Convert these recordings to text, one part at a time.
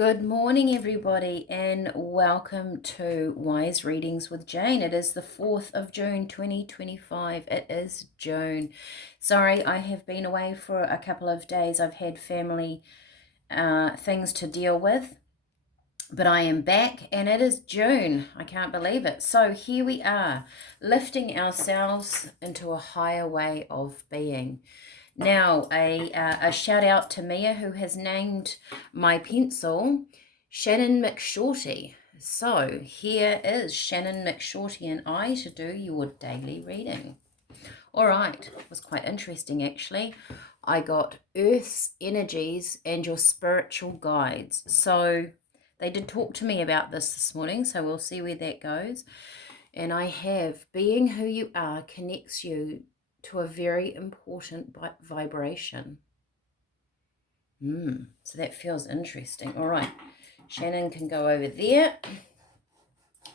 Good morning, everybody, and welcome to Wise Readings with Jane. It is the 4th of June, 2025. It is June. Sorry, I have been away for a couple of days. I've had family things to deal with, but I am back, and it is June. I can't believe it. So here we are, lifting ourselves into a higher way of being. Now, a shout out to Mia, who has named my pencil Shannon McShorty. So here is Shannon McShorty and I to do your daily reading. All right, it was quite interesting actually. I got Earth's energies and your spiritual guides. So they did talk to me about this morning, so we'll see where that goes. And I have being who you are connects you to a very important vibration. So that feels interesting. All right, Shannon can go over there.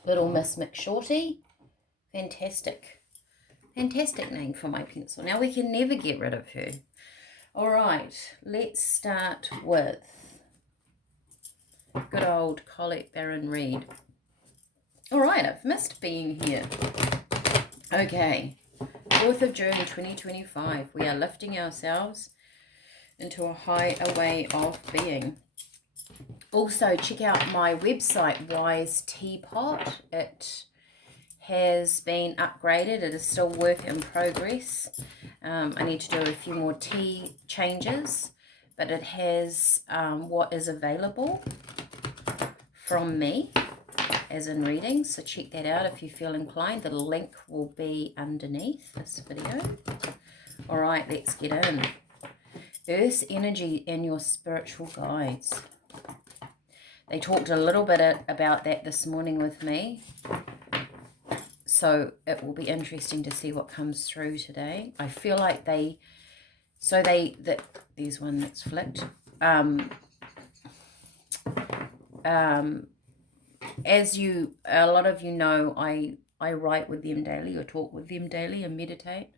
Little Miss McShorty. Fantastic. Fantastic name for my pencil. Now we can never get rid of her. All right, let's start with good old Colette Baron Reid. All right, I've missed being here. Okay. 4th of June 2025, we are lifting ourselves into a higher way of being. Also, check out my website, Wise Teapot. It has been upgraded. It is still work in progress. I need to do a few more tea changes, but it has what is available from me as in readings, so check that out if you feel inclined. The link will be underneath this video. All right, let's get in. Earth's energy and your spiritual guides. They talked a little bit about that this morning with me, so it will be interesting to see what comes through today. I feel like there's one that's flicked. As a lot of you know, I write with them daily or talk with them daily and meditate.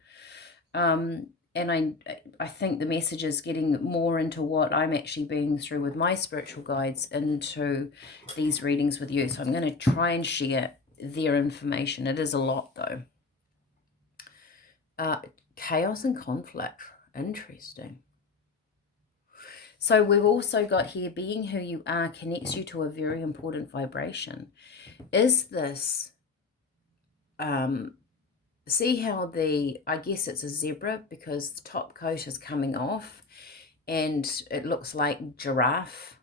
And I think the message is getting more into what I'm actually being through with my spiritual guides into these readings with you. So I'm going to try and share their information. It is a lot though. Chaos and conflict. Interesting. So we've also got here, being who you are connects you to a very important vibration. Is this, see how I guess it's a zebra because the top coat is coming off and it looks like giraffe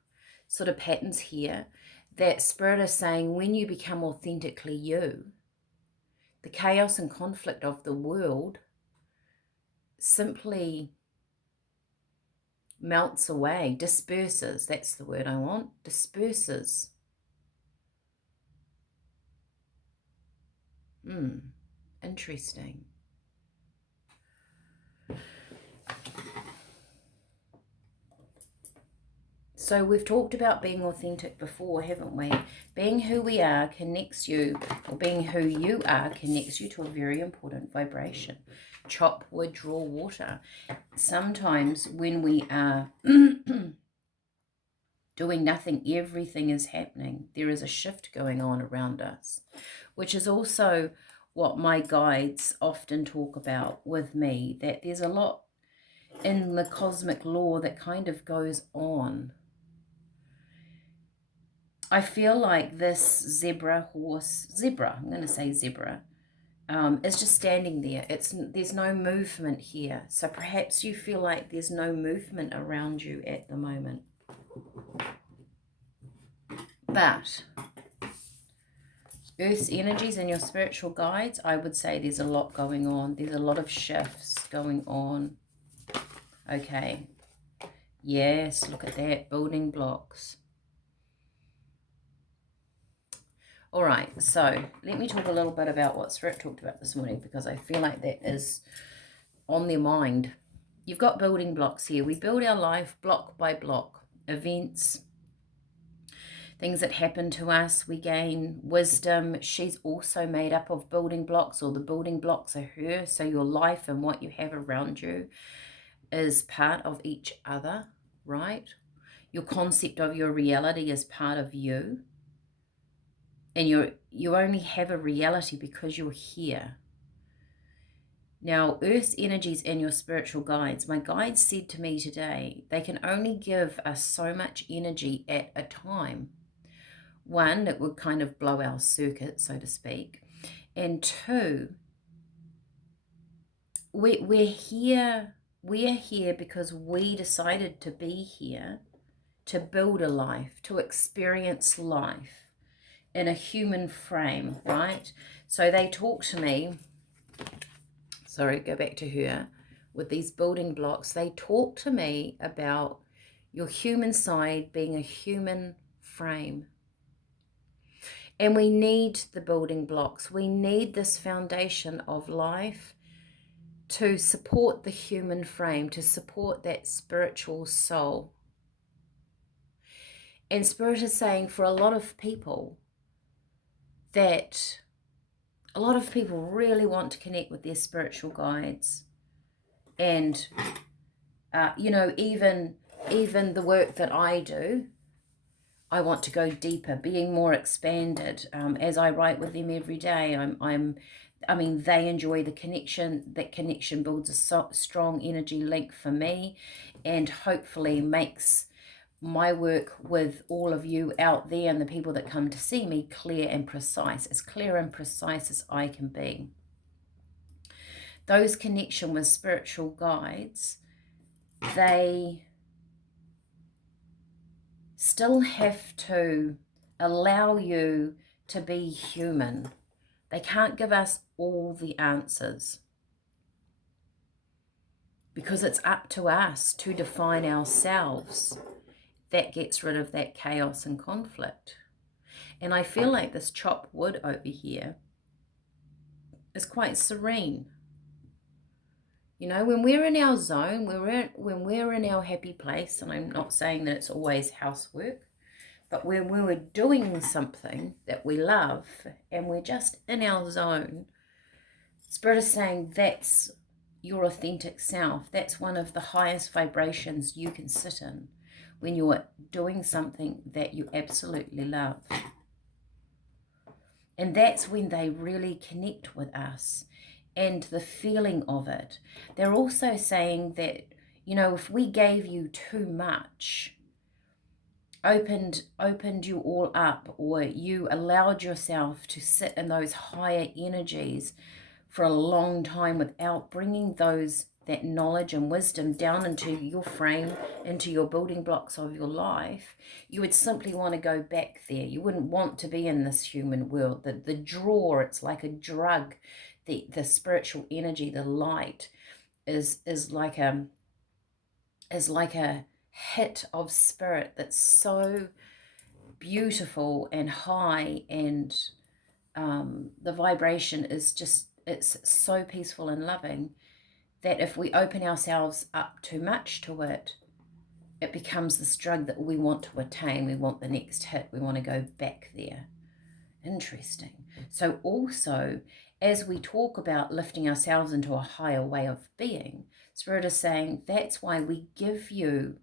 sort of patterns here. That spirit is saying when you become authentically you, the chaos and conflict of the world simply melts away, disperses. That's the word I want. Disperses. Interesting. So we've talked about being authentic before, haven't we? Being who we are connects you, or being who you are connects you to a very important vibration. Chop wood, draw water. Sometimes when we are doing nothing, everything is happening. There is a shift going on around us, which is also what my guides often talk about with me, that there's a lot in the cosmic law that kind of goes on. I feel like this zebra, I'm going to say zebra, is just standing there. There's no movement here. So perhaps you feel like there's no movement around you at the moment. But Earth's energies and your spiritual guides, I would say there's a lot going on. There's a lot of shifts going on. Okay. Yes, look at that. Building blocks. All right, so let me talk a little bit about what Spirit talked about this morning because I feel like that is on their mind. You've got building blocks here. We build our life block by block. Events, things that happen to us, we gain wisdom. She's also made up of building blocks, or the building blocks are her. So your life and what you have around you is part of each other, right? Your concept of your reality is part of you. And you only have a reality because you're here. Now, Earth's energies and your spiritual guides, my guides said to me today, they can only give us so much energy at a time. One, it would kind of blow our circuit, so to speak. And two, we're here because we decided to be here to build a life, to experience life in a human frame, right? So they talk to me, sorry, go back to her, with these building blocks. They talk to me about your human side being a human frame. And we need the building blocks. We need this foundation of life to support the human frame, to support that spiritual soul. And Spirit is saying for a lot of people that a lot of people really want to connect with their spiritual guides. And, you know, even the work that I do, I want to go deeper, being more expanded. As I write with them every day, I mean, they enjoy the connection. That connection builds a strong energy link for me, and hopefully makes my work with all of you out there and the people that come to see me clear and precise as I can be. Those connection with spiritual guides, they still have to allow you to be human. They can't give us all the answers because it's up to us to define ourselves. That gets rid of that chaos and conflict. And I feel like this chopped wood over here is quite serene. You know, when we're in our zone, when we're in our happy place, and I'm not saying that it's always housework, but when we're doing something that we love and we're just in our zone, Spirit is saying that's your authentic self. That's one of the highest vibrations you can sit in when you're doing something that you absolutely love. And that's when they really connect with us and the feeling of it. They're also saying that, you know, if we gave you too much, opened you all up, or you allowed yourself to sit in those higher energies for a long time without bringing that knowledge and wisdom down into your frame, into your building blocks of your life, you would simply want to go back there. You wouldn't want to be in this human world. The draw, it's like a drug. The spiritual energy, the light, is like a hit of spirit that's so beautiful and high, and the vibration is just, it's so peaceful and loving that if we open ourselves up too much to it, it becomes this drug that we want to attain. We want the next hit. We want to go back there. Interesting. So also, as we talk about lifting ourselves into a higher way of being, Spirit is saying that's why we give you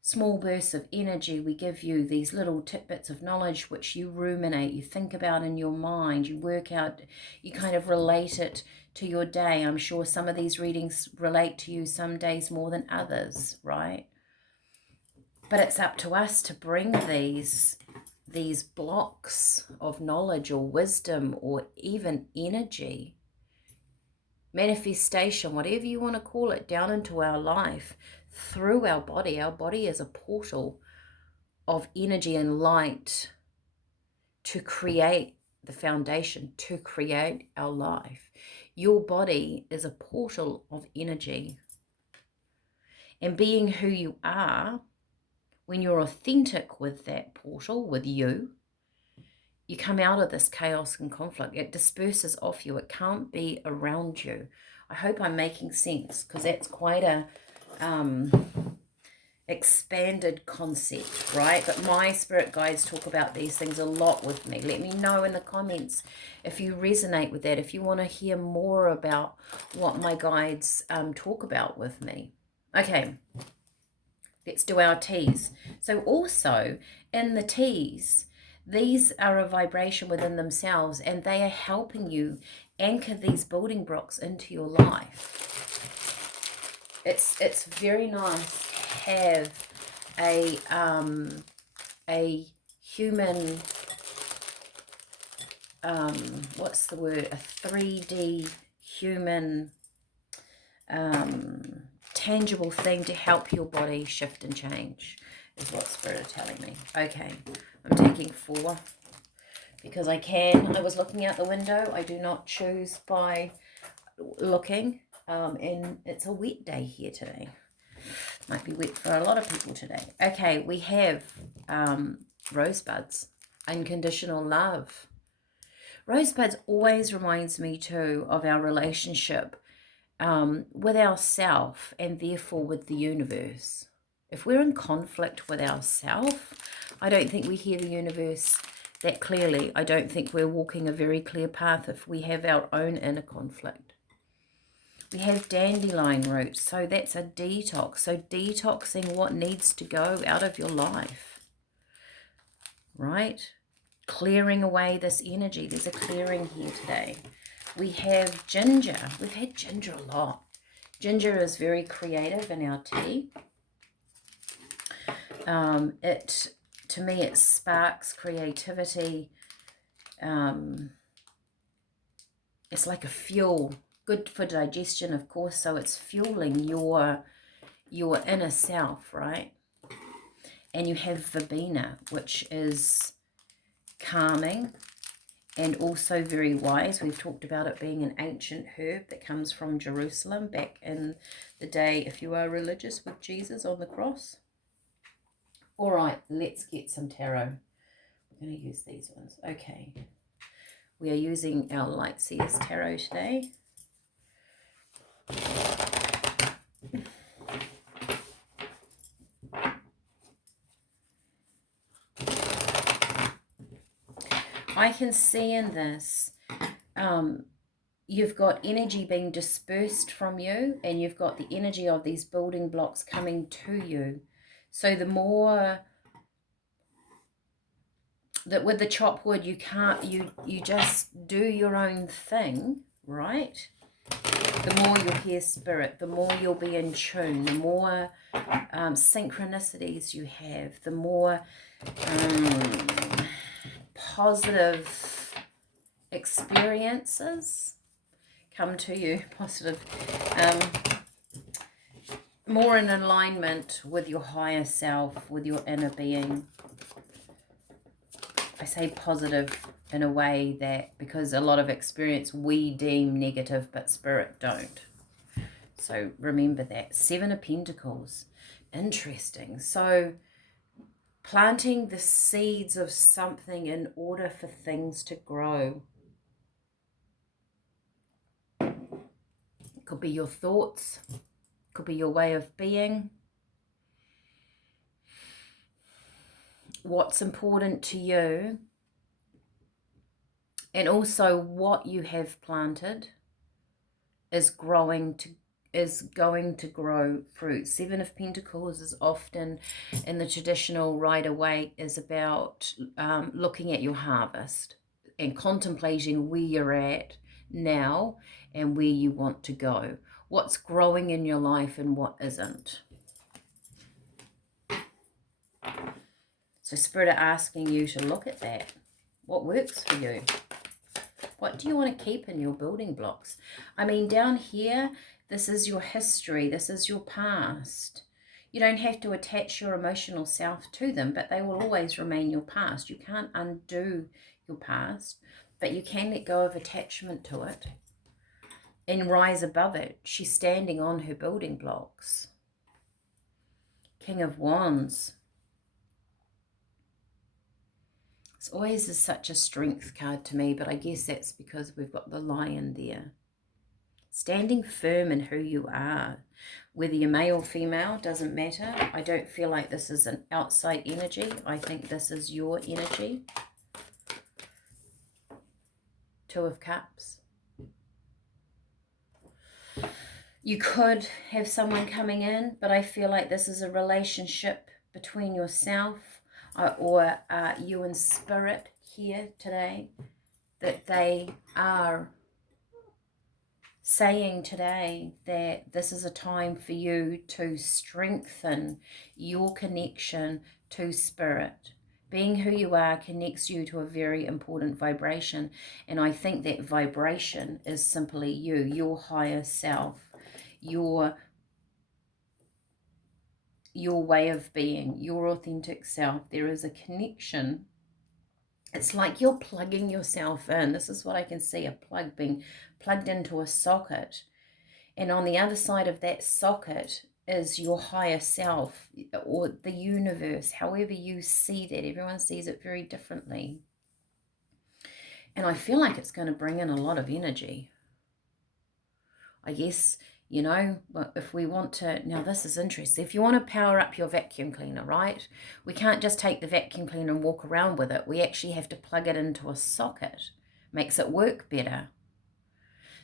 small bursts of energy. We give you these little tidbits of knowledge which you ruminate, you think about in your mind, you work out, you kind of relate it to your day. I'm sure some of these readings relate to you some days more than others, right? But it's up to us to bring these blocks of knowledge or wisdom or even energy, manifestation, whatever you want to call it, down into our life through our body. Our body is a portal of energy and light to create the foundation, to create our life. Your body is a portal of energy. And being who you are, when you're authentic with that portal, with you come out of this chaos and conflict. It disperses off you. It can't be around you. I hope I'm making sense, because that's quite a expanded concept, right? But my spirit guides talk about these things a lot with me. Let me know in the comments if you resonate with that, if you want to hear more about what my guides talk about with me. Okay, Let's do our T's. So also in the T's, these are a vibration within themselves, and they are helping you anchor these building blocks into your life. It's very nice to have a human, what's the word, a 3D human tangible thing to help your body shift and change, is what Spirit are telling me. Okay, I'm taking 4 because I can. I was looking out the window. I do not choose by looking, and it's a wet day here today. Might be wet for a lot of people today. Okay, we have rosebuds, unconditional love. Rosebuds always reminds me too of our relationship with ourself, and therefore with the universe. If we're in conflict with ourself, I don't think we hear the universe that clearly. I don't think we're walking a very clear path if we have our own inner conflict. We have dandelion roots, so that's a detox. So detoxing what needs to go out of your life, right? Clearing away this energy. There's a clearing here today. We have ginger. We've had ginger a lot. Ginger is very creative in our tea. To me, it sparks creativity. It's like a fuel, good for digestion, of course. So it's fueling your inner self, right? And you have verbena, which is calming and also very wise. We've talked about it being an ancient herb that comes from Jerusalem back in the day, if you are religious, with Jesus on the cross. All right, let's get some tarot. We're going to use these ones. Okay. We are using our Light Seers Tarot today. I can see in this, you've got energy being dispersed from you, and you've got the energy of these building blocks coming to you. So the more that with the chop wood, you can't, you just do your own thing, right? The more you'll hear spirit, the more you'll be in tune, the more synchronicities you have, the more positive experiences come to you, positive, more in alignment with your higher self, with your inner being. I say positive in a way that, because a lot of experience we deem negative, but spirit don't. So remember that. 7 of Pentacles. Interesting. So planting the seeds of something in order for things to grow. It could be your thoughts. Could be your way of being. What's important to you. And also what you have planted is going to grow fruit. 7 of Pentacles is often in the traditional Rider-Waite is about looking at your harvest and contemplating where you're at now and where you want to go. What's growing in your life and what isn't. So Spirit are asking you to look at that. What works for you? What do you want to keep in your building blocks? I mean, down here, this is your history. This is your past. You don't have to attach your emotional self to them, but they will always remain your past. You can't undo your past, but you can let go of attachment to it and rise above it. She's standing on her building blocks. King of Wands. It's always such a strength card to me, but I guess that's because we've got the lion there. Standing firm in who you are. Whether you're male or female, doesn't matter. I don't feel like this is an outside energy. I think this is your energy. 2 of Cups. You could have someone coming in, but I feel like this is a relationship between yourself or you and spirit here today, that they are saying today that this is a time for you to strengthen your connection to spirit. Being who you are connects you to a very important vibration, and I think that vibration is simply you, your higher self, your way of being, your authentic self. There is a connection. It's like you're plugging yourself in. This is what I can see, a plug being plugged into a socket. And on the other side of that socket is your higher self or the universe, however you see that. Everyone sees it very differently. And I feel like it's going to bring in a lot of energy. I guess, you know, if we want to, now this is interesting. If you want to power up your vacuum cleaner, right? We can't just take the vacuum cleaner and walk around with it. We actually have to plug it into a socket. Makes it work better.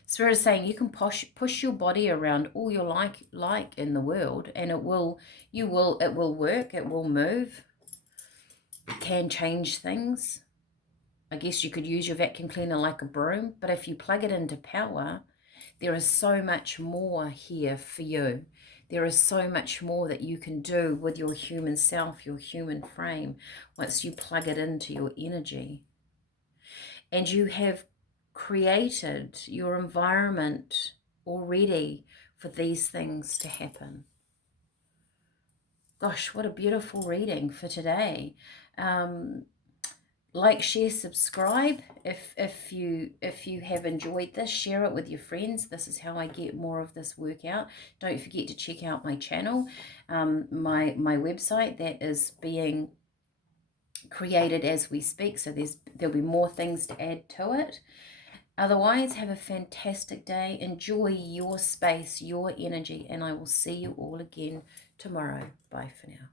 Spirit is saying you can push your body around all you like in the world, and it will work, it will move. It can change things. I guess you could use your vacuum cleaner like a broom, but if you plug it into power, there is so much more here for you. There is so much more that you can do with your human self, your human frame, once you plug it into your energy. And you have created your environment already for these things to happen. Gosh, what a beautiful reading for today. Like, share, subscribe. If you have enjoyed this, share it with your friends. This is how I get more of this work out. Don't forget to check out my channel, my website that is being created as we speak. So there'll be more things to add to it. Otherwise, have a fantastic day. Enjoy your space, your energy, and I will see you all again tomorrow. Bye for now.